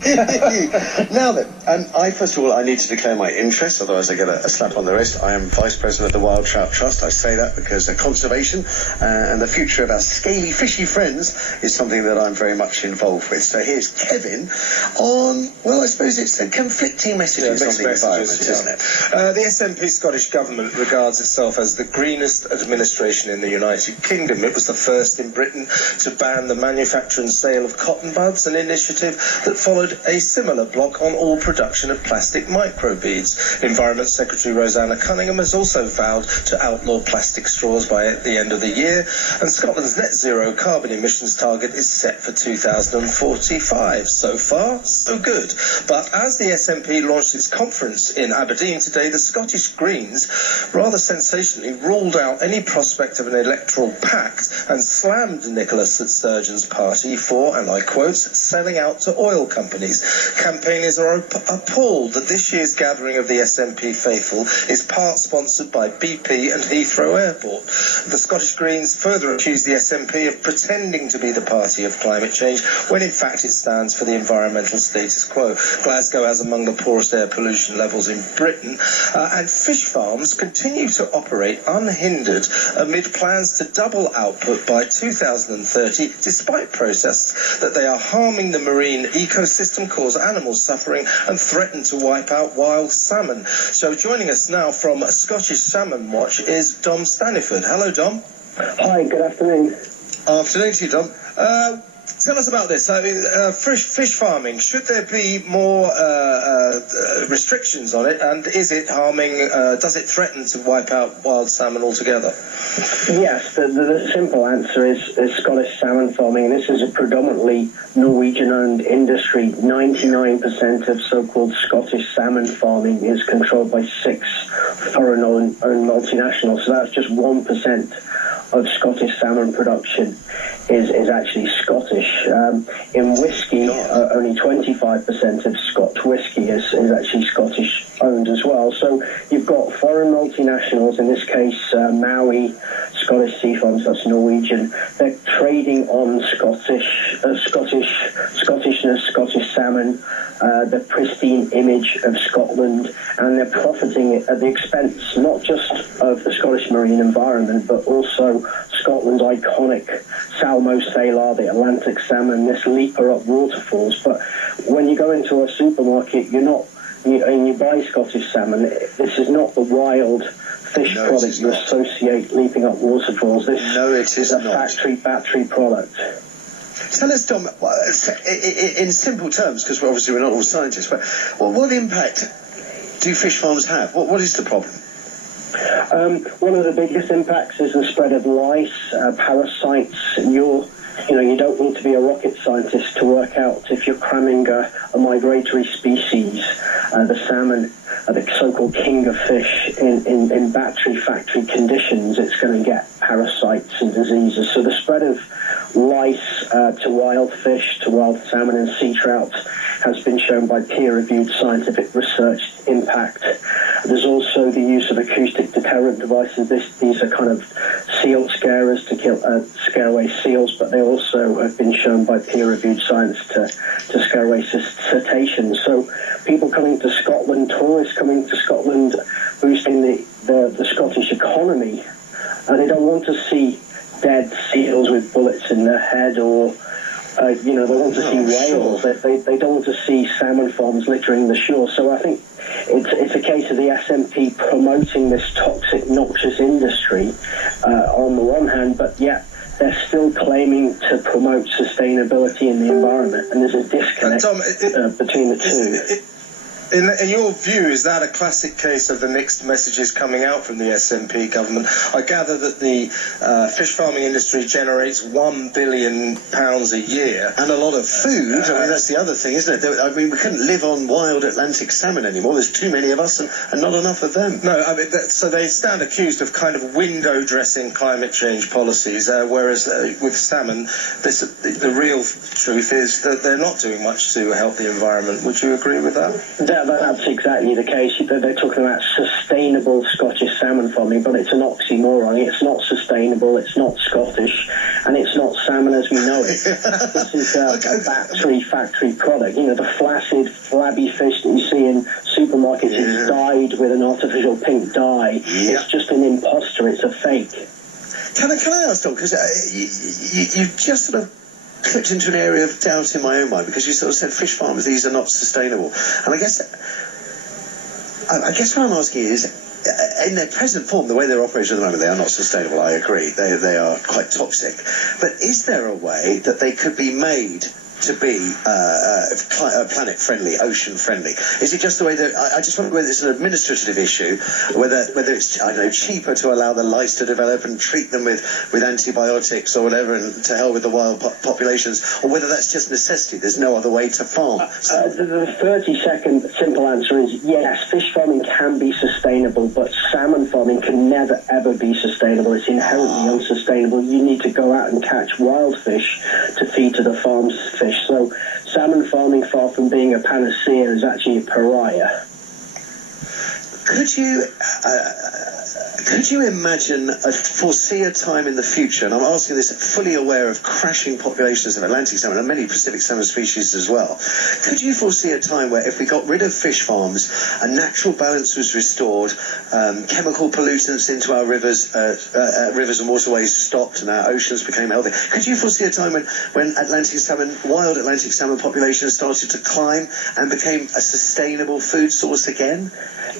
Now then, I first of all, I need to declare my interest, otherwise I get a slap on the wrist. I am Vice President of the Wild Trout Trust. I say that because conservation and the future of our scaly, fishy friends is something that I'm very much involved with. So here's Kevin on, well, I suppose it's conflicting messages on the environment, isn't it? The SNP Scottish Government regards itself as the greenest administration in the United Kingdom. It was the first in Britain to ban the manufacture and sale of cotton buds, an initiative that followed a similar block on all production of plastic microbeads. Environment Secretary Rosanna Cunningham has also vowed to outlaw plastic straws by the end of the year, and Scotland's net zero carbon emissions target is set for 2045. So far, so good. But as the SNP launched its conference in Aberdeen today, the Scottish Greens rather sensationally ruled out any prospect of an electoral pact and slammed Nicola Sturgeon's party for, and I quote, selling out to oil companies. Campaigners are appalled that this year's gathering of the SNP faithful is part sponsored by BP and Heathrow Airport. The Scottish Greens further accuse the SNP of pretending to be the party of climate change when in fact it stands for the environmental status quo. Glasgow has among the poorest air pollution levels in Britain, and fish farms continue to operate unhindered amid plans to double output by 2030, despite protests that they are harming the marine ecosystem, cause animal suffering and threaten to wipe out wild salmon. So joining us now from Scottish Salmon Watch is Dom Staniford. Hello, Dom. Hi, good afternoon. Afternoon to you, Dom. Tell us about this. Fish farming, should there be more restrictions on it, and is it harming, does it threaten to wipe out wild salmon altogether? Yes, the simple answer is Scottish salmon farming, and this is a predominantly Norwegian-owned industry. 99% of so-called Scottish salmon farming is controlled by 6 foreign-owned multinationals, so that's just 1% of Scottish salmon production is actually Scottish. In whiskey, only 25% of Scotch whiskey is actually Scottish owned as well. So you've got foreign multinationals, in this case Maui, Scottish Sea Farms, that's Norwegian. They're trading on Scottishness, Scottish salmon, the pristine image of Scotland, and they're profiting at the expense not just of the Scottish marine environment, but also Scotland's iconic Salmo salar, the Atlantic salmon, this leaper up waterfalls. But when you go into a supermarket, you buy Scottish salmon, this is not the wild fish product you associate leaping up waterfalls. This is a factory battery product. Tell us, Dom, in simple terms, because obviously we're not all scientists, but what impact do fish farms have? What is the problem? One of the biggest impacts is the spread of lice, parasites. You don't need to be a rocket scientist to work out if you're cramming a migratory species, the salmon, the so-called king of fish, in battery factory conditions, it's going to get parasites and diseases. So the spread of lice to wild fish, to wild salmon and sea trout has been shown by peer-reviewed scientific research impact. There's also the use of acoustic deterrent devices. These are kind of seal scarers to scare away seals, but they also have been shown by peer-reviewed science to scare away cetaceans. So people coming to Scotland, tourists coming to Scotland, boosting the Scottish economy, they don't want to see dead seals with bullets in their head, or they want to see whales. They don't want to see salmon farms littering the shore. So I think it's a case of the SNP promoting this toxic, noxious industry on the one hand, but yet they're still claiming to promote sustainability in the environment, and there's a disconnect between the two. In your view, is that a classic case of the mixed messages coming out from the SNP government? I gather that the fish farming industry generates £1 billion a year. And a lot of food. I mean, that's the other thing, isn't it? I mean, we couldn't live on wild Atlantic salmon anymore. There's too many of us and not enough of them. No, I mean, so they stand accused of kind of window dressing climate change policies, whereas with salmon, the real truth is that they're not doing much to help the environment. Would you agree with that? That's exactly the case. They're talking about sustainable Scottish salmon farming, but it's an oxymoron. It's not sustainable, it's not Scottish, and it's not salmon as we know it. This is a battery factory product. You know, the flaccid, flabby fish that you see in supermarkets is dyed with an artificial pink dye. It's just an imposter, it's a fake. Can I ask, Don, because you just sort of clipped into an area of doubt in my own mind, because you sort of said fish farms, these are not sustainable. And I guess what I'm asking is, in their present form, the way they're operating at the moment, they are not sustainable, I agree. They are quite toxic. But is there a way that they could be made to be planet-friendly, ocean-friendly? Is it just the way that... I just wonder whether it's an administrative issue, whether it's, I don't know, cheaper to allow the lice to develop and treat them with antibiotics or whatever, and to hell with the wild populations, or whether that's just necessity, there's no other way to farm. The 30-second simple answer is yes, fish farming can be sustainable, but salmon farming can never, ever be sustainable. It's inherently unsustainable. You need to go out and catch wild fish to feed to the farm's fish. So salmon farming, far from being a panacea, is actually a pariah. Could you imagine, foresee a time in the future, and I'm asking this fully aware of crashing populations of Atlantic salmon and many Pacific salmon species as well, could you foresee a time where if we got rid of fish farms, a natural balance was restored, chemical pollutants into our rivers and waterways stopped, and our oceans became healthy? Could you foresee a time when wild Atlantic salmon populations started to climb and became a sustainable food source again?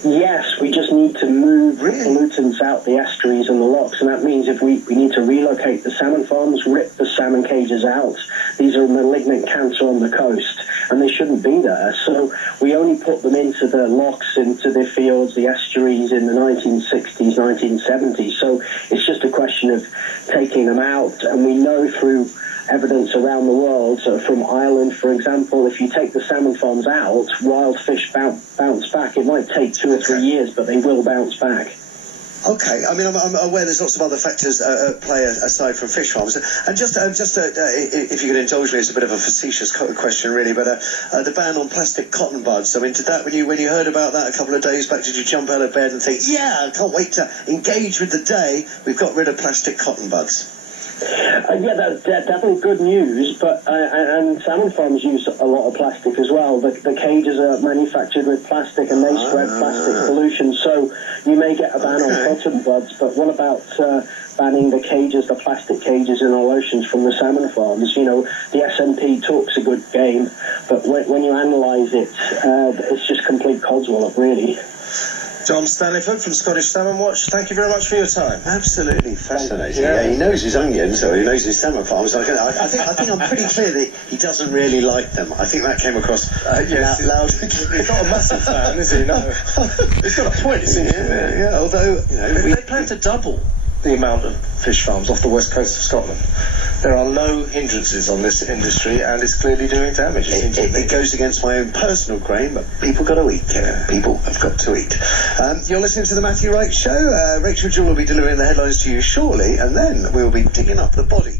Yes, we just need to move the pollutants out the estuaries and the locks, and that means if we need to relocate the salmon farms, rip the salmon cages out. These are a malignant cancer on the coast, and they shouldn't be there. So we only put them into the locks, into the fjords, the estuaries in the 1960s, 1970s. So it's just a question of taking them out, and we know through evidence around the world, so from Ireland, for example, if you take the salmon farms out, wild fish bounce back. It might take 2 or 3 years, but they will bounce back. Okay, I mean, I'm aware there's lots of other factors at play aside from fish farms. And just if you could indulge me, it's a bit of a facetious question, really, but the ban on plastic cotton buds, I mean, did that, when you heard about that a couple of days back, did you jump out of bed and think, yeah, I can't wait to engage with the day we've got rid of plastic cotton buds? Yeah, that's definitely good news, but and salmon farms use a lot of plastic as well. The cages are manufactured with plastic, and they spread plastic pollution. So you may get a ban on cotton buds, but what about banning the cages, the plastic cages in our oceans from the salmon farms? You know, the SNP talks a good game, but when you analyse it, it's just complete codswallop, really. John Staniford from Scottish Salmon Watch, thank you very much for your time. Absolutely fascinating. Yeah, he knows his onions, or he knows his salmon farms. I think I'm pretty clear that he doesn't really like them. I think that came across loud. He's not a massive fan, is he? No. He's got a point, isn't he? Yeah, although, you know, they plan to double the amount of fish farms off the west coast of Scotland. There are no hindrances on this industry, and it's clearly doing damage. It goes against my own personal grain, but people got to eat. People have got to eat. You're listening to the Matthew Wright Show. Rachel Jewell will be delivering the headlines to you shortly, and then we'll be digging up the body.